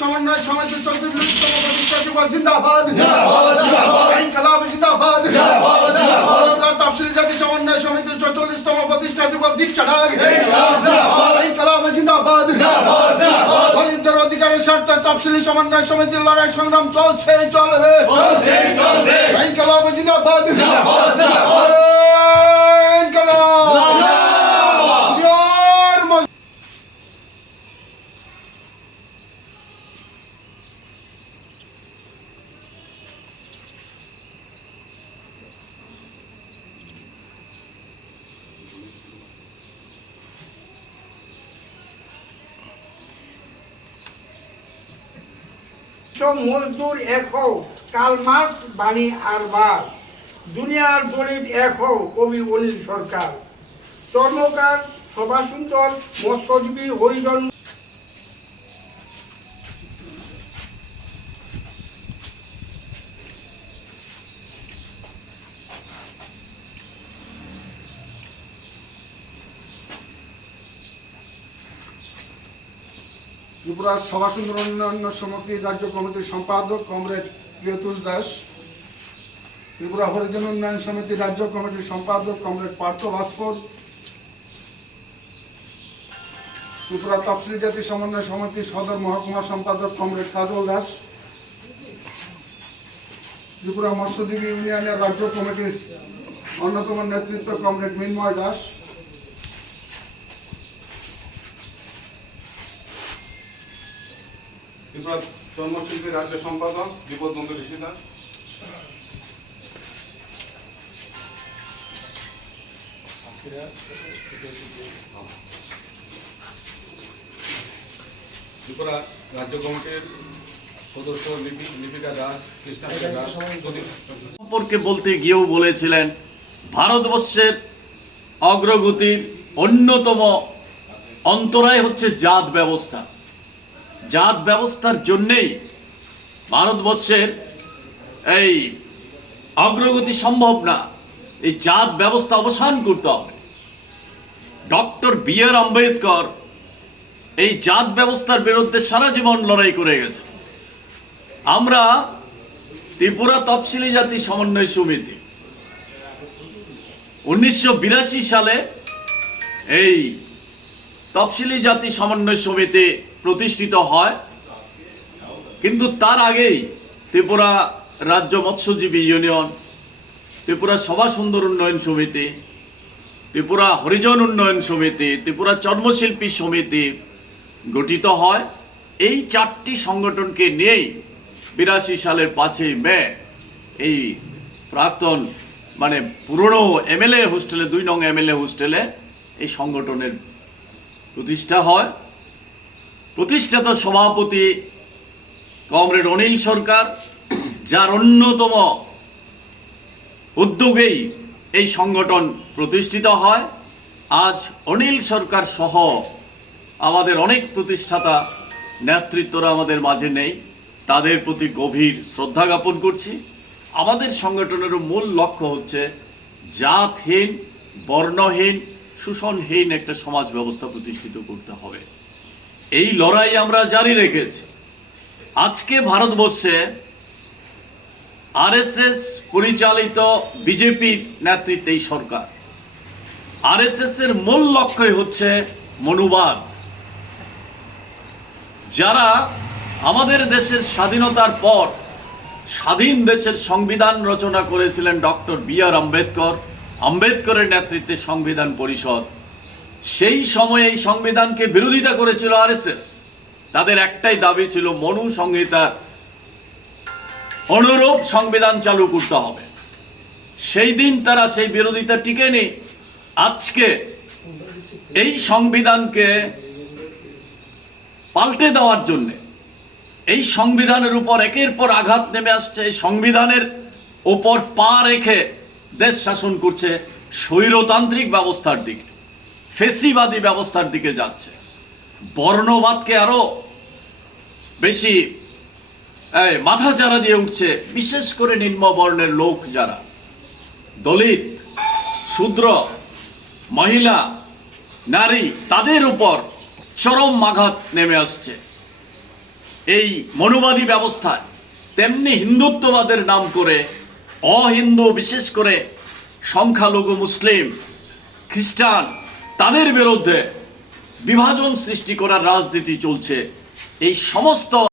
সমন্বয় সমিতি 44তম প্রতিষ্ঠা দিবস জিন্দাবাদ, ইনকলাব জিন্দাবাদ। ত্রিপুরা তফসিলি জাতি সমন্বয় সমিতির 44তম প্রতিষ্ঠা দিবস দীক্ষা ডাক, ইনকলাব জিন্দাবাদ। দলিতদের অধিকারের স্বার্থে তফসিলি সমন্বয় সমিতির লড়াই সংগ্রাম চলছে, চলবে। ইনকলাব জিন্দাবাদ, মজদুর এক হও, কাল মার্কস বাণী আর বার, দুনিয়ার দলিত এক হও, কবি অনিল সরকার, চর্মকার সভাসুন্দর মৎস্যজীবী হরিজন। ত্রিপুরা সভাসুন্দর উন্নয়ন সমিতি রাজ্য কমিটির সম্পাদক কমরেড প্রিয়তোষ দাস, ত্রিপুরা হরিজন উন্নয়ন সমিতি রাজ্য কমিটির সম্পাদক কমরেড পার্থ ভাস্কর, ত্রিপুরা তফসিলি জাতি সমন্বয় সমিতি সদর মহকুমা সম্পাদক কমরেড কাজল দাস, ত্রিপুরা মৎস্যজীবী ইউনিয়নের রাজ্য কমিটির অন্যতম নেতৃত্ব কমরেড মিন্ময় দাস, ত্রিপুরা জন্মশিল্পী রাজ্য সম্পাদক বিপদবন্ধু ঋষি দাস, ত্রিপুরা রাজ্য কমিটির সদস্য লিপিকা দাস, কৃষ্ণা দাস সম্পর্কে বলতে গিয়েও বলেছিলেন ভারতবর্ষের অগ্রগতির অন্যতম অন্তরায় হচ্ছে জাত ব্যবস্থা। জাত ব্যবস্থার জন্যেই ভারতবর্ষের এই অগ্রগতি সম্ভব না। এই জাত ব্যবস্থা অবসান করতে হবে। Doctor B.R.. আম্বেদকর এই জাত ব্যবস্থার বিরুদ্ধে সারা জীবন লড়াই করে গেছে। আমরা ত্রিপুরা তফসিলি জাতি সমন্বয় সমিতি 1982 সালে এই তফসিলি জাতি সমন্বয় সমিতি প্রতিষ্ঠিত হয়, কিন্তু তার আগেই ত্রিপুরা রাজ্য মৎস্যজীবী ইউনিয়ন, ত্রিপুরা সভাসুন্দর উন্নয়ন সমিতি, ত্রিপুরা হরিজন উন্নয়ন সমিতি, ত্রিপুরা চর্মশিল্পী সমিতি গঠিত হয়। এই চারটি সংগঠনকে নিয়েই 82 সালের 5ই মে এই প্রাক্তন পুরনো এমএলএ হোস্টেলে 2 নং এমএলএ হোস্টেলে এই সংগঠনের প্রতিষ্ঠা হয়। প্রতিষ্ঠাতা সভাপতি কমরেড অনিল সরকার, যার অন্যতম উদ্যোগেই এই সংগঠন প্রতিষ্ঠিত হয়। আজ অনিল সরকার সহ আমাদের অনেক প্রতিষ্ঠাতা নেতৃত্বরা আমাদের মাঝে নেই, তাদের প্রতি গভীর শ্রদ্ধা জ্ঞাপন করছি। আমাদের সংগঠনের মূল লক্ষ্য হচ্ছে জাতহীন, বর্ণহীন, শোষণহীন একটা সমাজ ব্যবস্থা প্রতিষ্ঠিত করতে হবে। এই লড়াই আমরা জারি রেখেছি। আজকে ভারতবর্ষে আরএসএস পরিচালিত বিজেপির নেতৃত্বে এই সরকার, আরএসএস এর মূল লক্ষ্যই হচ্ছে মনুবাদ। যারা আমাদের দেশের স্বাধীনতার পর স্বাধীন দেশের সংবিধান রচনা করেছিলেন ডক্টর বি.আর. আম্বেদকর, আম্বেদকরের নেতৃত্বে সংবিধান পরিষদ, সেই সময়ে এই সংবিধানকে বিরোধিতা করেছিল আরএসএস। তাদের একটাই দাবি ছিল মনু সংহিতার অনুরূপ সংবিধান চালু করতে হবে। সেই দিন তারা সেই বিরোধিতা টিকেনি। আজকে এই সংবিধানকে পাল্টে দেওয়ার জন্য, এই সংবিধানের উপর একের পর আঘাত নেমে আসছে, এই সংবিধানের উপর পা রেখে দেশ শাসন করছে স্বৈরতান্ত্রিক ব্যবস্থার দিকে, ফেসিবাদী ব্যবস্থার দিকে যাচ্ছে। বর্ণবাদকে আরো বেশি মাথাচাড়া দিয়ে উঠছে, বিশেষ করে নিম্ন বর্ণের লোক, যারা দলিত, শূদ্র, মহিলা, নারী, তাদের উপর চরম আঘাত নেমে আসছে। এই মনোবাদী ব্যবস্থায়, তেমনি হিন্দুত্ববাদের নাম করে অহিন্দু, বিশেষ করে সংখ্যালঘু মুসলিম, খ্রিস্টান, তাদের বিরুদ্ধে বিভাজন সৃষ্টি করার রাজনীতি চলছে। এই সমস্ত